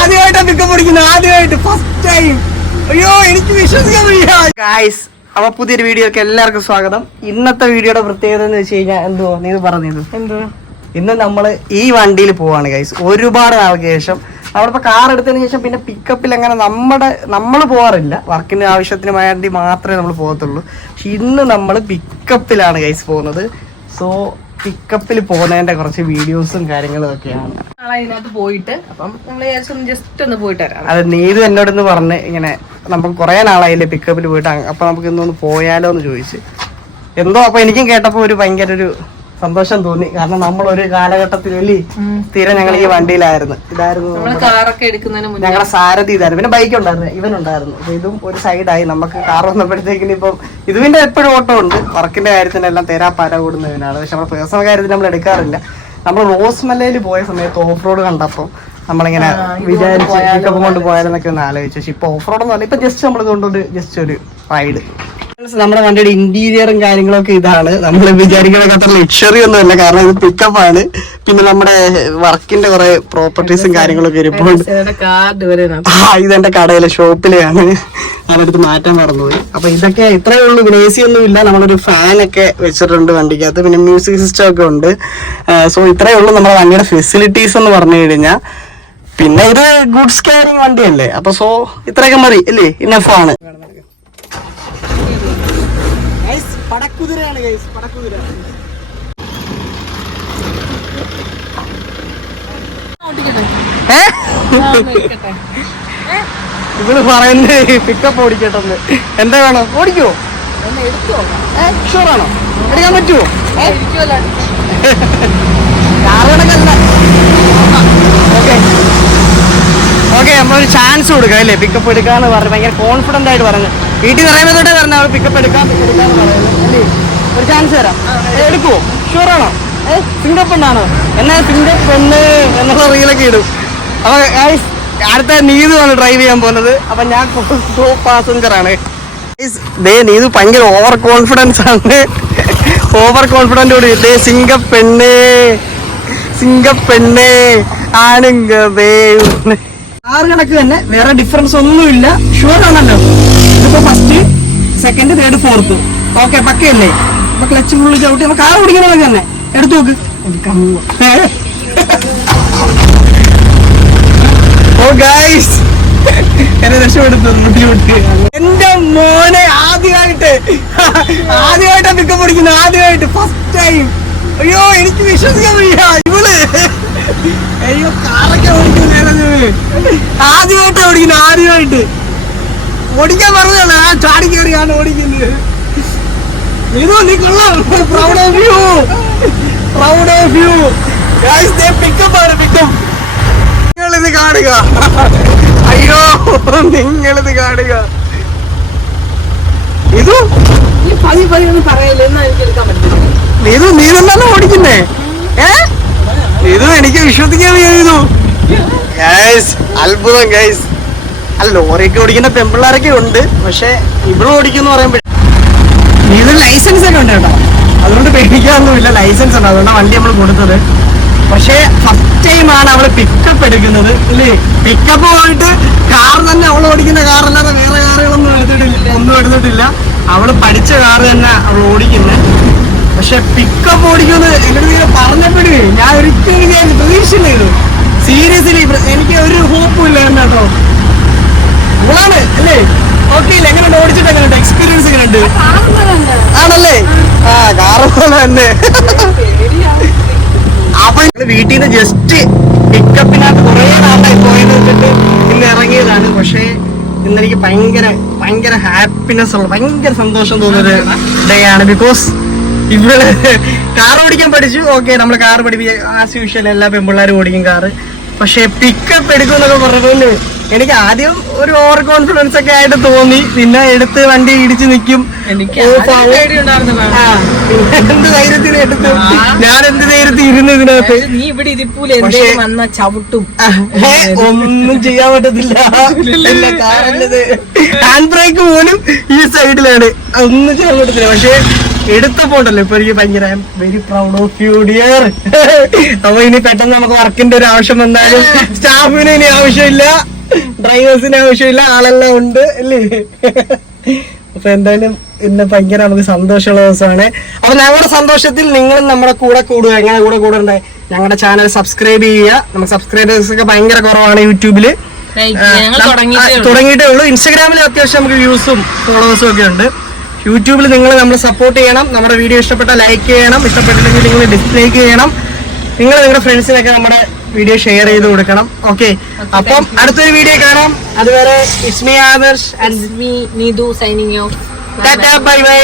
ആദ്യമായിട്ടാണ് പിക്കപ്പ് പഠിക്കുന്നത്, ആദ്യമായിട്ട് ഫസ്റ്റ് ടൈം. അയ്യോ എനിക്ക് വിശ്വസിക്കാൻ വയ്യ. ഗായ്സ്, അപ്പൊ പുതിയൊരു വീഡിയോക്ക് എല്ലാവർക്കും സ്വാഗതം. ഇന്നത്തെ വീഡിയോയുടെ പ്രത്യേകത എന്ന് വെച്ച് കഴിഞ്ഞാൽ എന്തോ നീ പറഞ്ഞത് എന്തോ, ഇന്ന് നമ്മള് ഈ വണ്ടിയിൽ പോവാണ് ഗൈസ്. ഒരുപാട് നാൾക്ക് ശേഷം നമ്മളിപ്പോ കാർ എടുത്തതിന് ശേഷം പിന്നെ പിക്കപ്പിൽ അങ്ങനെ നമ്മൾ പോവാറില്ല. വർക്കിന് ആവശ്യത്തിന് വേണ്ടി മാത്രമേ നമ്മൾ പോകത്തുള്ളൂ. പക്ഷെ ഇന്ന് നമ്മൾ പിക്കപ്പിലാണ് ഗൈസ് പോകുന്നത്. സോ പിക്കപ്പിൽ പോകുന്നതിന്റെ കുറച്ച് വീഡിയോസും കാര്യങ്ങളും ഒക്കെയാണ് അതിനകത്ത് പോയിട്ട്. അപ്പം നമ്മൾ ജസ്റ്റ് ഒന്ന് പോയിട്ട് വരാം. അത് നീതു എന്നോടൊന്ന് പറഞ്ഞ് ഇങ്ങനെ നമുക്ക് കുറെ നാളായില്ലേ പിക്കപ്പിൽ പോയിട്ട്, അപ്പൊ നമുക്ക് ഇന്നൊന്ന് പോയാലോ എന്ന് ചോദിച്ചു. എന്തോ അപ്പൊ എനിക്കും കേട്ടപ്പോ ഒരു ഭയങ്കര ഒരു സന്തോഷം തോന്നി. കാരണം നമ്മൾ ഒരു കാലഘട്ടത്തിൽ സ്ഥിരം ഞങ്ങൾ ഈ വണ്ടിയിലായിരുന്നു. ഇതായിരുന്നു ഞങ്ങളുടെ സാരഥി, ഇതായിരുന്നു. പിന്നെ ബൈക്ക് ഉണ്ടായിരുന്നു, ഇവനുണ്ടായിരുന്നു. അപ്പൊ ഇതും ഒരു സൈഡായി. നമുക്ക് കാർ വന്നപ്പോഴത്തേക്കിന് ഇപ്പം ഇതിന്റെ എപ്പോഴും ഓട്ടം ഉണ്ട്. വർക്കിന്റെ കാര്യത്തിനെല്ലാം തരാപ്പാര കൂടുന്നതിനാണ്. പക്ഷെ നമ്മുടെ പേഴ്സണൽ കാര്യത്തിൽ നമ്മൾ എടുക്കാറില്ല. നമ്മൾ റോസ്മലയിൽ പോയ സമയത്ത് ഓഫ് റോഡ് കണ്ടപ്പോൾ നമ്മളിങ്ങനെ വിചാരിച്ച് പിക്കപ്പ് കൊണ്ട് പോയാലെന്നൊക്കെ ഒന്ന് ആലോചിച്ചു. പക്ഷെ ഇപ്പൊ ഓഫ് റോഡ് ഒന്നും അല്ല, ഇപ്പൊ ജസ്റ്റ് നമ്മൾ കൊണ്ടുകൊണ്ട് ജസ്റ്റ് ഒരു റൈഡ്. നമ്മുടെ വണ്ടിയുടെ ഇന്റീരിയറും കാര്യങ്ങളൊക്കെ ഇതാണ്. നമ്മൾ വിചാരിക്കുന്ന അത്ര ലക്ഷറി ഒന്നും അല്ല, കാരണം ഇത് പിക്കപ്പാണ്. പിന്നെ നമ്മുടെ വർക്കിന്റെ കുറെ പ്രോപ്പർട്ടീസും കാര്യങ്ങളൊക്കെ ഇരിപ്പുണ്ട്. ഇതെന്റെ കടയിലെ ഷോപ്പിലെയാണ്, ഞാനെടുത്ത് മാറ്റാൻ മറന്നുപോയി. അപ്പൊ ഇതൊക്കെ ഇത്രയേ ഉള്ളൂ. പിന്നെ AC ഒന്നും ഇല്ല. നമ്മളൊരു ഫാനൊക്കെ വെച്ചിട്ടുണ്ട് വണ്ടിക്കകത്ത്. പിന്നെ മ്യൂസിക് സിസ്റ്റം ഒക്കെ ഉണ്ട്. സോ ഇത്രയേ ഉള്ളൂ നമ്മുടെ വണ്ടിയുടെ ഫെസിലിറ്റീസ് എന്ന് പറഞ്ഞു കഴിഞ്ഞാൽ. പിന്നെ ഇത് ഗുഡ്സ് ക്യാരിങ് വണ്ടിയല്ലേ, അപ്പൊ സോ ഇത്രയൊക്കെ മതി അല്ലേ, ഇന്നഫാണ്. പടക്കുതിരയാണ് ഗൈസ്, പടക്കുതിര. ഇവള് പറയുന്നത് പിക്കപ്പ് ഓടിക്കട്ടെന്ന്. എന്താ വേണം, ഓടിക്കുവോ? ഷുവറാണോ? എടുക്കാൻ പറ്റുമോ? ഓക്കെ, നമ്മളൊരു ചാൻസ് കൊടുക്കാം അല്ലേ പിക്കപ്പ് എടുക്കാന്ന് പറഞ്ഞു. ഭയങ്കര കോൺഫിഡന്റ് ആയിട്ട് പറഞ്ഞു. വീട്ടിൽ പറയുമ്പോൾ തൊട്ടേ പറഞ്ഞ പിക്കപ്പ് എടുക്കാന്ന് പറയുന്നത് അല്ലേ. ഒരു ചാൻസ് തരാം, എടുക്കുവോ? ഷുവറാണോ? ഫിംഗർ പെണ്ണാണോ? എന്നാൽ ഫിംഗർ പെണ്ണ് എന്നുള്ള റീലൊക്കെ ഇടും. അപ്പൊ അടുത്ത നീതുവാണ് ഡ്രൈവ് ചെയ്യാൻ പോകുന്നത്. അപ്പൊ ഞാൻ കോ പാസഞ്ചറാണ്. നീതു ഭയങ്കര ഓവർ കോൺഫിഡൻസ് ആണ്. ഓവർ കോൺഫിഡന്റ് കൂടി. സിംഗപ്പെണ്ണ് സിംഗപ്പെണ്ണ് ആണുങ്ങ ആറ് കണക്ക് തന്നെ, വേറെ ഡിഫറൻസ് ഒന്നുമില്ല. ഷുവർ ആണല്ലോ. ഇതിപ്പോ first, second, third, fourth. Okay പക്കയല്ലേ? അപ്പൊ ക്ലച്ച് ഫുള്ള് ചവിട്ടി അപ്പൊ കാർ ഓടിക്കണമൊക്കെ തന്നെ. എടുത്തു നോക്ക്. ഓ ഗൈസ്, എന്നെ രക്ഷപ്പെടുത്തു. എന്റെ മോനെ ആദ്യമായിട്ടാണ് പിക്കപ്പ് പഠിക്കുന്നത്, ആദ്യമായിട്ട് ഫസ്റ്റ് ടൈം. അയ്യോ എനിക്ക് വിശ്വസിക്കാൻ വയ്യ. ഇവള് അയ്യോ കാറൊക്കെ ഓടിക്കുന്നത് ആദ്യമായിട്ട് ഓടിക്കുന്നത്, ആദ്യമായിട്ട് ഓടിക്കാൻ പറഞ്ഞതാണ്. ആ ചാടി കയറിയാണ് ഓടിക്കുന്നത്. നീ കൊള്ളാം. Proud of you, proud of you. Pickup ആണ്, പിക്കപ്പ്. നിങ്ങളിത് കാണുക. അയ്യോ നിങ്ങളിത് കാണുക. ഇതു നീ തന്നെ ഓടിക്കുന്നേ. ഇത് എനിക്ക് വിശ്വസിക്കാൻ വയ്യായിരുന്നു. അത്ഭുതം ഗൈസ്. അല്ല, ലോറിയൊക്കെ ഓടിക്കുന്ന പെമ്പിള്ളാരൊക്കെ ഉണ്ട്, പക്ഷെ ഇവിടെ ഓടിക്കുന്ന പറയുമ്പോ ഇത് ലൈസൻസ് ഒക്കെ ഉണ്ട് കേട്ടോ. അതുകൊണ്ട് പേടിക്കാനൊന്നുമില്ല, ലൈസൻസ് ഉണ്ട്. അതുകൊണ്ടാണ് വണ്ടി നമ്മൾ കൊടുത്തത്. പക്ഷെ ഫസ്റ്റ് ടൈമാണ് അവള് പിക്കപ്പ് എടുക്കുന്നത് ഇല്ലേ. പിക്കപ്പ് പോയിട്ട് കാർ തന്നെ, അവൾ ഓടിക്കുന്ന കാർ അല്ലാതെ വേറെ കാറുകളൊന്നും എടുത്തിട്ടില്ല. അവള് പഠിച്ച കാർ തന്നെ അവൾ ഓടിക്കുന്നത്. പക്ഷെ പിക്കപ്പ് ഓടിക്കുന്നത് എന്നോട് പറഞ്ഞപ്പോഴേ ഞാൻ ഒരിക്കലും പ്രതീക്ഷിച്ചില്ലായിരുന്നു. സീരിയസ്ലി എനിക്ക് ഒരു ഹോപ്പും ഇല്ല കേട്ടോ. ഇവളാണ് അല്ലേ? ഓക്കെ ഇല്ല, എങ്ങനെയുണ്ട് ഓടിച്ചിട്ട്? എങ്ങനെയുണ്ട് എക്സ്പീരിയൻസ്? എങ്ങനെയുണ്ട്? ആണല്ലേ? ആ കാറ് പോലെ തന്നെ. അപ്പൊ വീട്ടിൽ നിന്ന് ജസ്റ്റ് പിക്കപ്പിനകത്ത് കുറെ നാളായി പോയത് വെച്ചിട്ട് ഇന്ന് ഇറങ്ങിയതാണ്. പക്ഷേ ഇന്നെനിക്ക് ഭയങ്കര ഹാപ്പിനെസ് ഉള്ള, ഭയങ്കര സന്തോഷം തോന്നുന്നൊരു ഡേ ആണ്. ബിക്കോസ് ഇവള് കാർ ഓടിക്കാൻ പഠിച്ചു. ഓക്കെ, നമ്മൾ കാർ പഠിപ്പിച്ച ആസ് യൂഷ്വൽ എല്ലാ പെൺപിള്ളേരും ഓടിക്കും കാറ്. പക്ഷെ പിക്കപ്പ് എടുക്കും എന്നൊക്കെ പറഞ്ഞതുകൊണ്ട് എനിക്ക് ആദ്യം ഒരു ഓവർ കോൺഫിഡൻസ് ഒക്കെ ആയിട്ട് തോന്നി. പിന്നെ എടുത്ത് വണ്ടി ഇടിച്ച് നിൽക്കും. എന്ത് ധൈര്യത്തിന് എടുത്തു, ഞാൻ എന്ത് ധൈര്യത്തിൽ ഇരുന്നു ഇതിനകത്ത്. ഒന്നും ചെയ്യാൻ പറ്റത്തില്ല. കാറല്ലത്, ഹാൻഡ് ബ്രേക്ക് പോലും ഈ സൈഡിലാണ്, ഒന്നും ചെയ്യാൻ പറ്റത്തില്ല. പക്ഷെ എടുത്തപ്പോ ഉണ്ടല്ലോ ഇപ്പൊ എനിക്ക് ഭയങ്കര very proud of you dear. അപ്പൊ ഇനി പെട്ടെന്ന് നമുക്ക് വർക്കിന്റെ ഒരു ആവശ്യം വന്നാലും സ്റ്റാഫിന് ഇനി ആവശ്യമില്ല, ഡ്രൈവേഴ്സിന് ആവശ്യമില്ല, ആളെല്ലാം ഉണ്ട് അല്ലേ. അപ്പൊ എന്തായാലും ഇന്ന് ഭയങ്കര നമുക്ക് സന്തോഷമുള്ള ദിവസമാണ്. അപ്പൊ ഞങ്ങളുടെ സന്തോഷത്തിൽ നിങ്ങളും നമ്മുടെ കൂടെ കൂടുക. എങ്ങനെ കൂടെ കൂടണ്ടേ? ഞങ്ങളുടെ ചാനൽ സബ്സ്ക്രൈബ് ചെയ്യുക. നമുക്ക് സബ്സ്ക്രൈബേഴ്സ് ഒക്കെ ഭയങ്കര കുറവാണ് യൂട്യൂബില്, തുടങ്ങിയിട്ടേ ഉള്ളൂ. ഇൻസ്റ്റാഗ്രാമിൽ അത്യാവശ്യം നമുക്ക് വ്യൂസും ഫോളോവേഴ്സും ഒക്കെ ഉണ്ട്. യൂട്യൂബിൽ നിങ്ങൾ നമ്മളെ സപ്പോർട്ട് ചെയ്യണം. നമ്മുടെ വീഡിയോ ഇഷ്ടപ്പെട്ടാൽ ലൈക്ക് ചെയ്യണം, ഇഷ്ടപ്പെട്ടില്ലെങ്കിൽ നിങ്ങൾ ഡിസ്ലൈക്ക് ചെയ്യണം. നിങ്ങൾ നിങ്ങളുടെ ഫ്രണ്ട്സിനൊക്കെ നമ്മുടെ വീഡിയോ ഷെയർ ചെയ്ത് കൊടുക്കണം. ഓക്കെ, അപ്പം അടുത്തൊരു വീഡിയോ കാണാം. അതുവരെ it's me Adarsh and Neethu signing off. Bye bye.